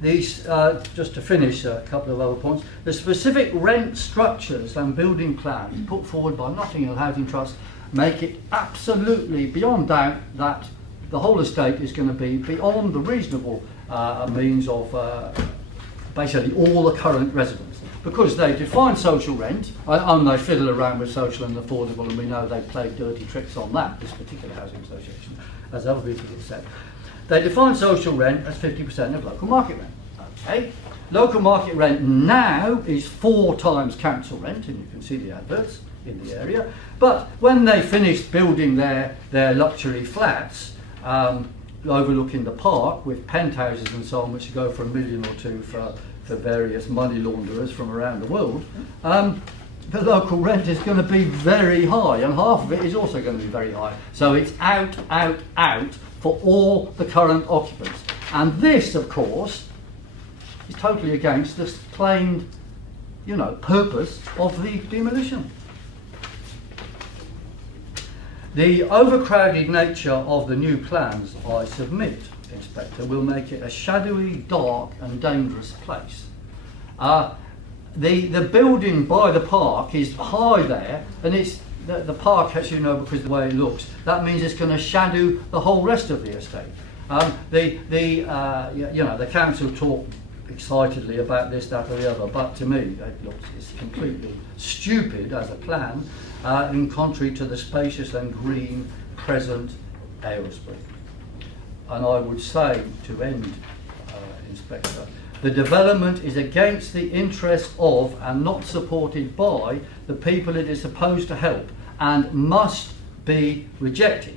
These, just to finish a couple of other points, the specific rent structures and building plans put forward by Notting Hill Housing Trust make it absolutely beyond doubt that the whole estate is going to be beyond the reasonable means of basically all the current residents, because they define social rent, and they fiddle around with social and affordable, and we know they've played dirty tricks on that, this particular housing association, as other people have said. They define social rent as 50% of local market rent. Okay, local market rent now is 4 times council rent, and you can see the adverts in the area. But when they finished building their luxury flats overlooking the park with penthouses and so on, which go for $1 million or 2 for various money launderers from around the world, the local rent is going to be very high, and half of it is also going to be very high. So it's out for all the current occupants. And this, of course, is totally against the plain, purpose of the demolition. The overcrowded nature of the new plans, I submit, Inspector, will make it a shadowy, dark and dangerous place. The building by the park is high there, and it's the park, as you know, because of the way it looks, that means it's going to shadow the whole rest of the estate. The council talk excitedly about this, that or the other, but to me it's completely stupid as a plan, in contrary to the spacious and green present Aylesbury. And I would say, to end, Inspector, the development is against the interest of and not supported by the people it is supposed to help, and must be rejected.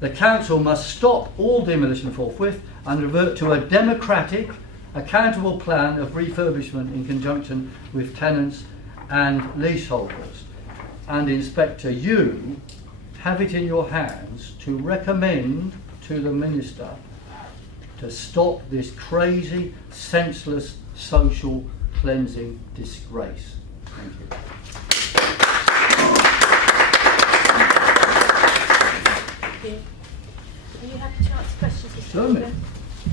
The council must stop all demolition forthwith and revert to a democratic, accountable plan of refurbishment in conjunction with tenants and leaseholders. And Inspector, you have it in your hands to recommend to the Minister to stop this crazy, senseless social cleansing disgrace. Thank you. Are you happy to answer questions, Mr. Certainly.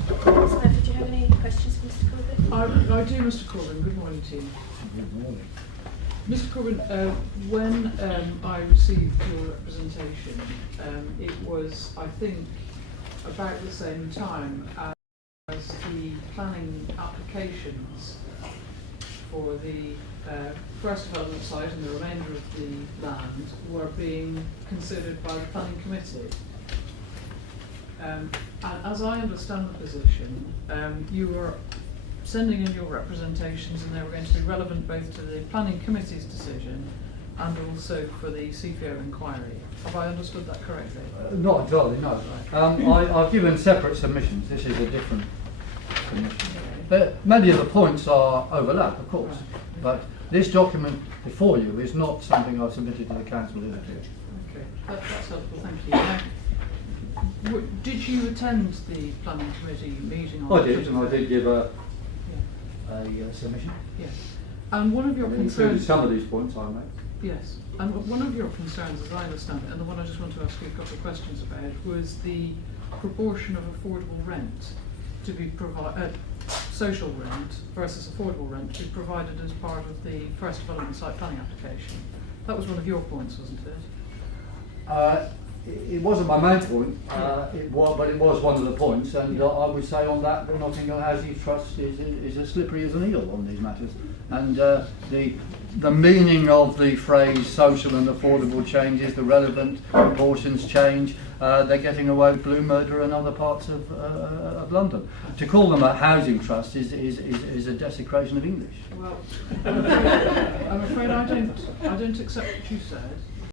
Corbyn? Samantha, do you have any questions for Mr. Corbyn? I do, Mr. Corbyn. Good morning to you. Good morning. Mr. Corbyn, when I received your representation, it was, I think, about the same time as the planning applications for the first development site and the remainder of the land were being considered by the planning committee. And as I understand the position, you were sending in your representations, and they were going to be relevant both to the planning committee's decision and also for the CPO inquiry. Have I understood that correctly? Not entirely, no. I've given separate submissions. This is a different submission. Many of the points are overlap, of course, but this document before you is not something I've submitted to the council hitherto. Okay, that's helpful, thank you. Now, did you attend the planning committee meeting on I did, and I did give a submission. Yes. And one of your concerns... some of these points I made. Yes. And one of your concerns, as I understand it, and the one I just want to ask you a couple of questions about, was the proportion of affordable rent to be provided, social rent versus affordable rent to be provided as part of the first development site planning application. That was one of your points, wasn't it? It wasn't my main point, but it was one of the points, and I would say on that the Notting Hill Housing Trust is as slippery as an eel on these matters. And the meaning of the phrase social and affordable changes, the relevant proportions change. They're getting away with blue murder in other parts of London. To call them a housing trust is a desecration of English. Well, I'm afraid I don't accept what you said.